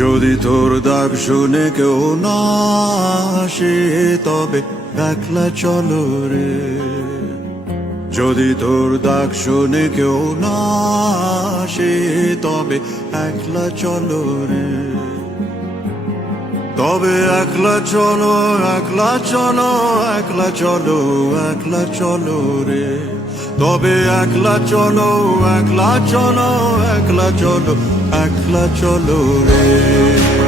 যদি তোর ডাক শুনে কেউ না আসে তবে একলা চলো রে। যদি তোর ডাক শুনে কেউ না আসে তবে একলা চলো রে। তবে একলা চলো, একলা চলো, একলা চলো, একলা চলো রে। তবে একলা চলো, একলা চলো, একলা চলো, একলা চলো রে।